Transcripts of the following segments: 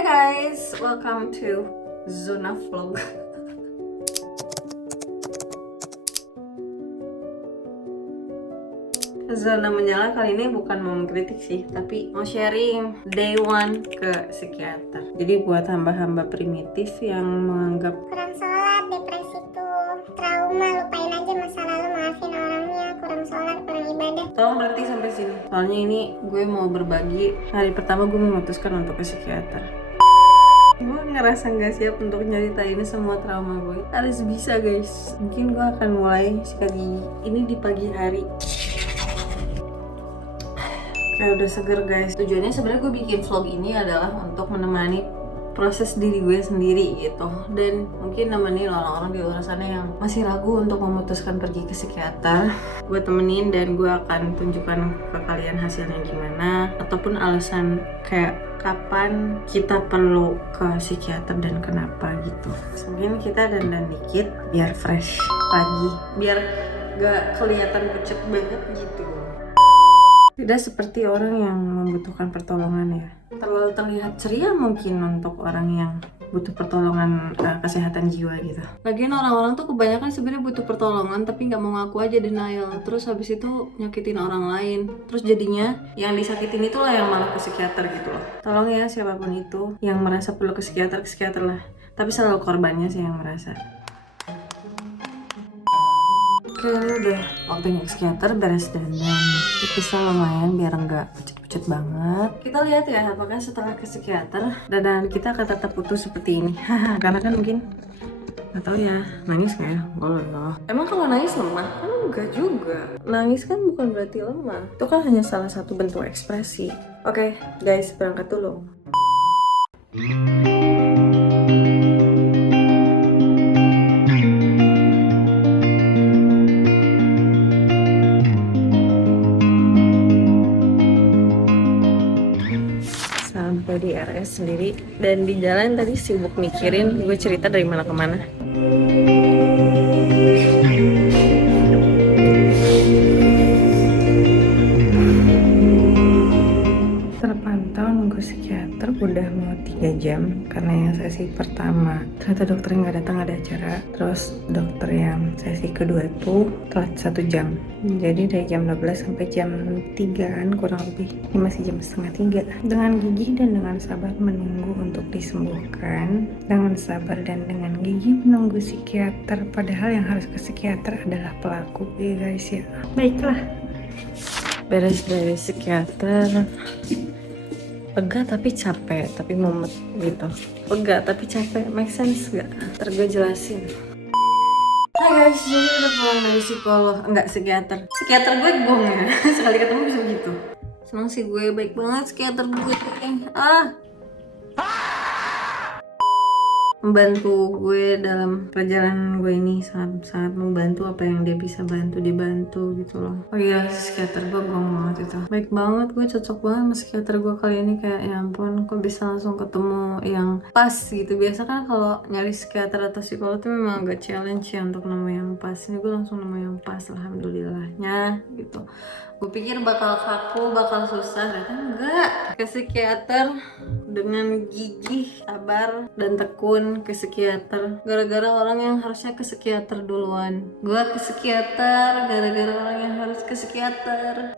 Hi guys, welcome to Zona Vlog. Zona menyala kali ini bukan mau mengkritik sih, tapi mau sharing day one ke psikiater. Jadi buat hamba-hamba primitif yang menganggap kurang sholat, depresi tuh, trauma, lupain aja masa lalu, maafin orangnya, kurang sholat, kurang ibadah. tolong berhenti sampai sini. Soalnya ini gue mau berbagi. Hari pertama gue memutuskan untuk ke psikiater. Gue ngerasa gak siap untuk nyeritain semua trauma gue. Harus bisa guys. Mungkin gue akan mulai sikat gigi ini di pagi hari. Kayak udah seger guys. Tujuannya sebenarnya gue bikin vlog ini adalah untuk menemani proses diri gue sendiri gitu, dan mungkin nemenin orang-orang di luar sana yang masih ragu untuk memutuskan pergi ke psikiater. Gue temenin dan gue akan tunjukkan ke kalian hasilnya gimana, ataupun alasan kayak kapan kita perlu ke psikiater dan kenapa gitu. Mungkin kita dandan dikit biar fresh pagi, biar gak kelihatan pucet banget gitu. Tidak seperti orang yang membutuhkan pertolongan ya. Terlalu terlihat ceria mungkin untuk orang yang butuh pertolongan kesehatan jiwa gitu. Lagian orang-orang tuh kebanyakan sebenarnya butuh pertolongan tapi nggak mau ngaku aja, denial. Terus habis itu nyakitin orang lain. Terus jadinya yang disakitin itulah yang malah ke psikiater gitu loh. Tolong ya siapapun itu yang merasa perlu ke psikiater lah. Tapi selalu korbannya sih yang merasa. Oke, ini udah waktunya ke psikiater, beres dandan. Dipisah lumayan biar nggak pucet-pucet banget. Kita lihat ya apakah setelah ke psikiater dandan kita akan tetap utuh seperti ini. Karena kan mungkin nggak tahu ya, nangis nggak ya? Boleh loh. Emang kalau nangis lemah? Kan enggak juga. Nangis kan bukan berarti lemah. Itu kan hanya salah satu bentuk ekspresi. Oke, guys, berangkat dulu. Sampai di RS sendiri, dan di jalan tadi sibuk mikirin gue cerita dari mana ke mana. Terpantau nunggu psikiater udah mau 3 jam karena yang sesi pertama ternyata dokternya nggak datang, ada acara. Terus dokter yang sesi kedua itu telat 1 jam. Jadi dari jam 12 sampai jam 3-an kurang lebih. Ini masih jam setengah 3. Dengan gigih dan dengan sabar menunggu untuk disembuhkan. Dengan sabar dan dengan gigih menunggu psikiater. Padahal yang harus ke psikiater adalah pelaku ya guys ya. Baiklah. Beres dari psikiater. Lega tapi capek, tapi mumet gitu. Lega tapi capek, make sense gak? Ntar gue jelasin. Hai guys, jadi udah pulang dari psikolog, enggak psikiater. Psikiater gue gong ya, sekali ketemu bisa begitu. Senang sih gue, baik banget psikiater gue. Membantu gue dalam perjalanan gue ini, sangat membantu. Apa yang dia bisa bantu dibantu gitu loh. Oh iya, psikiater gue gong banget itu, baik banget. Gue cocok banget sama psikiater gue kali ini. Kayak ya ampun, kok bisa langsung ketemu yang pas gitu. Biasa kan kalau nyari psikiater atau psikolog tuh memang agak challenge ya untuk nemu yang pas. Ini gue langsung nemu yang pas, alhamdulillahnya gitu. Gue pikir bakal kaku, bakal susah, ternyata enggak. Ke psikiater dengan gigih, sabar, dan tekun ke psikiater. Gara-gara orang yang harusnya ke psikiater duluan. Gue ke psikiater gara-gara orang yang harus ke psikiater.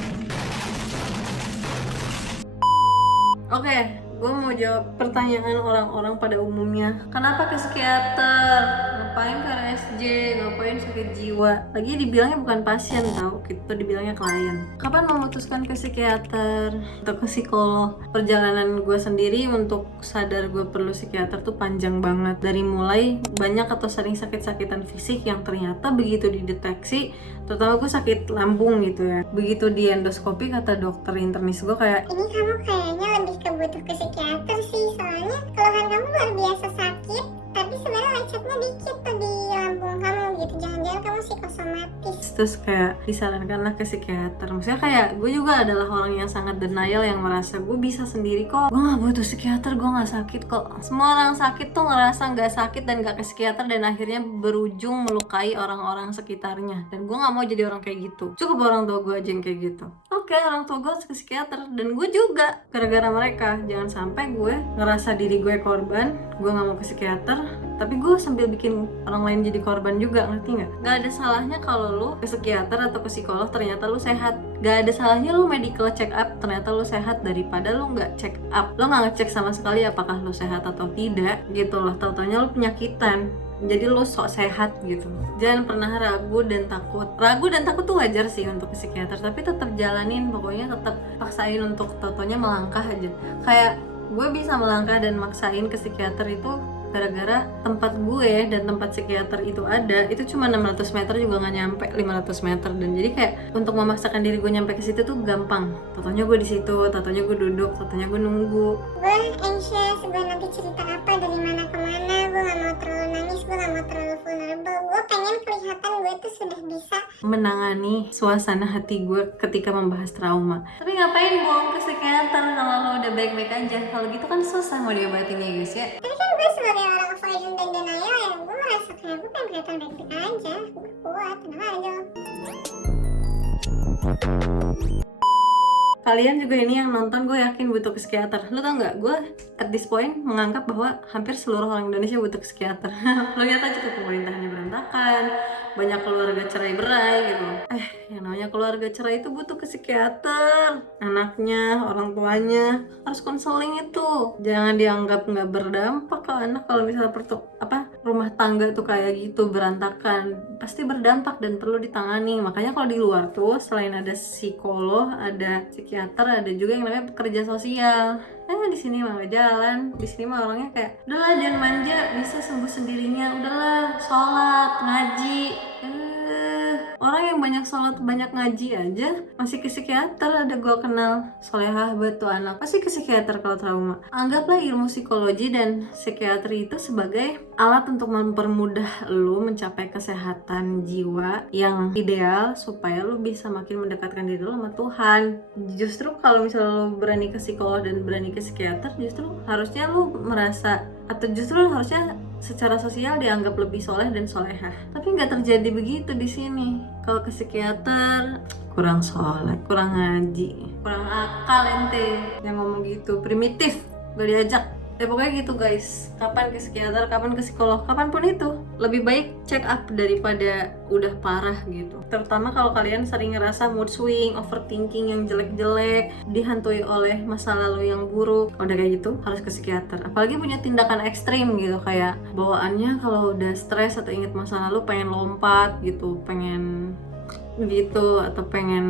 Oke, gue mau jawab pertanyaan orang-orang pada umumnya. Kenapa ke psikiater? Ngapain ke RSJ? Ngapain sakit jiwa? Lagi dibilangnya bukan pasien tau, gitu dibilangnya klien. Kapan memutuskan ke psikiater atau ke psikolog? Perjalanan gue sendiri untuk sadar gue perlu psikiater tuh panjang banget. Dari mulai banyak atau sering sakit-sakitan fisik yang ternyata begitu dideteksi, terutama gue sakit lambung gitu ya. Begitu di endoskopi kata dokter internis gue kayak, Ini kamu kayaknya lebih kebutuh ke psikiater sih, soalnya keluhan kamu luar biasa sakit, tapi sebenarnya lecetnya dikit tuh di lambung kamu gitu. Jangan-jangan kamu psikosomatis. terus kayak disarankanlah ke psikiater. Maksudnya kayak gue juga adalah orang yang sangat denial, yang merasa gue bisa sendiri kok, gue gak butuh psikiater, gue gak sakit kok. Semua orang sakit tuh ngerasa gak sakit dan gak ke psikiater, dan akhirnya berujung melukai orang-orang sekitarnya. Dan gue gak mau jadi orang kayak gitu. Cukup orang tua gue aja yang kayak gitu. Oke, orang tua gue harus ke psikiater, dan gue juga gara-gara mereka. Jangan sampai gue ngerasa diri gue korban, gue gak mau ke psikiater, tapi gue sambil bikin orang lain jadi korban juga, ngerti gak? Gak ada salahnya kalau lu ke psikiater atau ke psikolog ternyata lu sehat. Gak ada salahnya lu medical check up ternyata lu sehat, daripada lu gak check up, lu gak ngecek sama sekali apakah lu sehat atau tidak gitu loh. Tau-taunya lu penyakitan, jadi lu sok sehat gitu. Jangan pernah ragu dan takut. Ragu dan takut tuh wajar sih untuk ke psikiater, tapi tetap jalanin, pokoknya tetap paksain untuk tau-taunya melangkah aja. Kayak gue bisa melangkah dan maksain ke psikiater itu gara-gara tempat gue dan tempat psikiater itu ada, itu cuma 600 meter juga nggak nyampe 500 meter. Dan jadi kayak untuk memaksakan diri gue nyampe ke situ tuh gampang. Tatonya gue di situ, tatonya gue duduk, tatonya gue nunggu. Gue anxious, gue nanti cerita apa dari mana ke mana, gue gak mau terlalu nangis, gue gak mau terlalu vulnerable. Gue pengen kelihatan gue tuh sudah bisa menangani suasana hati gue ketika membahas trauma. Tapi ngapain bohong ke psikiater kalau lo udah baik-baik aja? Kalau gitu kan susah mau diobatin ya guys ya. Tapi kan gue sebagai orang avoidant dan denial ya, gue merasa kayak gue pengen kelihatan baik-baik aja. Gue kuat, tenang aja lo. Kalian juga ini yang nonton, gue yakin butuh ke psikiater. Lo tau gak, gue at this point menganggap bahwa hampir seluruh orang Indonesia butuh ke psikiater. Lo lihat aja tuh, pemerintahannya berantakan, banyak keluarga cerai-berai gitu. Yang namanya keluarga cerai itu butuh ke psikiater. Anaknya, orang tuanya harus konseling itu. Jangan dianggap gak berdampak ke anak kalau misalnya rumah tangga tuh kayak gitu berantakan. Pasti berdampak dan perlu ditangani. Makanya kalau di luar tuh selain ada psikolog, ada psikiater, ada juga yang namanya pekerja sosial. Di sini mah gak jalan. Di sini mah orangnya kayak, udahlah jangan manja, bisa sembuh sendirinya. Udahlah sholat, ngaji. Orang yang banyak sholat, banyak ngaji aja masih ke psikiater. Ada gue kenal solehah betul anak pasti ke psikiater kalau trauma. Anggaplah ilmu psikologi dan psikiatri itu sebagai alat untuk mempermudah lu mencapai kesehatan jiwa yang ideal, supaya lu bisa makin mendekatkan diri lu sama Tuhan. Justru kalau misalnya lu berani ke psikolog dan berani ke psikiater, justru harusnya lu merasa, atau justru lu harusnya secara sosial dianggap lebih soleh dan solehah. Tapi nggak terjadi begitu di sini. Kalau ke psikiater kurang sholat, kurang ngaji, kurang akal ente yang ngomong gitu, primitif, gak diajak. Pokoknya gitu guys. Kapan ke psikiater, kapan ke psikolog, kapanpun itu lebih baik check up daripada udah parah gitu. Terutama kalau kalian sering ngerasa mood swing, overthinking yang jelek-jelek, dihantui oleh masa lalu yang buruk. Udah kayak gitu harus ke psikiater. Apalagi punya tindakan ekstrim gitu, kayak bawaannya kalau udah stres atau inget masa lalu pengen lompat gitu, pengen gitu, atau pengen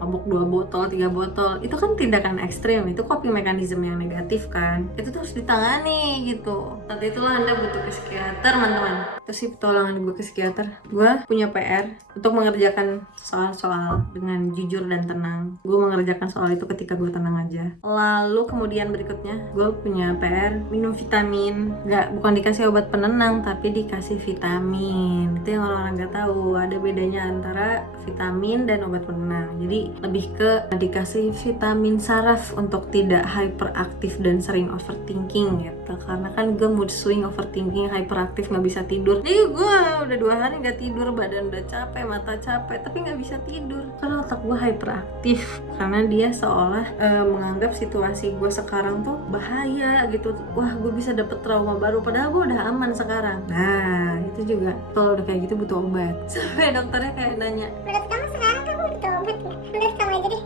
mabuk 2 botol, 3 botol. Itu kan tindakan ekstrim, itu coping mechanism yang negatif kan. Itu tuh harus ditangani gitu. Saat itulah Anda butuh ke psikiater, teman-teman. Itu sih petualangan gue ke psikiater. Gue punya PR untuk mengerjakan soal-soal dengan jujur dan tenang. Gue mengerjakan soal itu ketika gue tenang aja. Lalu kemudian berikutnya gue punya PR minum vitamin. Bukan dikasih obat penenang, tapi dikasih vitamin. Itu yang orang-orang gak tahu, ada bedanya antara vitamin dan obat penenang. Jadi lebih ke dikasih vitamin saraf untuk tidak hyperaktif dan sering overthinking gitu. Karena kan gue mood swing, overthinking, hyperaktif, gak bisa tidur. Jadi gue udah 2 hari gak tidur, badan udah capek, mata capek, tapi gak bisa tidur karena otak gue hyperaktif. Karena dia seolah menganggap situasi gue sekarang tuh bahaya gitu. Wah, gue bisa dapet trauma baru, padahal gue udah aman sekarang. Nah, itu juga kalau udah kayak gitu butuh obat. Sampai dokternya kayak nanya, menurut kamu sekarang kamu butuh obat gak? Menurut kamu aja deh.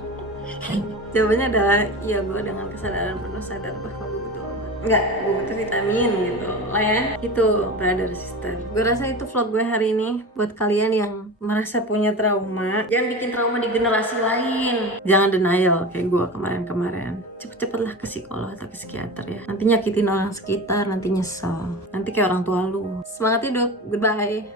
Jawabannya adalah, iya, gue dengan kesadaran penuh sadar bahwa gue butuh obat. Enggak, gue butuh vitamin gitu lah ya. Itu brother sister. Gue rasa itu vlog gue hari ini. Buat kalian yang merasa punya trauma, jangan bikin trauma di generasi lain. Jangan denial kayak gue kemarin-kemarin. Cepet-cepetlah ke psikolog atau ke psikiater ya. Nanti nyakitin orang sekitar, nanti nyesel. Nanti kayak orang tua lu. Semangat hidup, goodbye.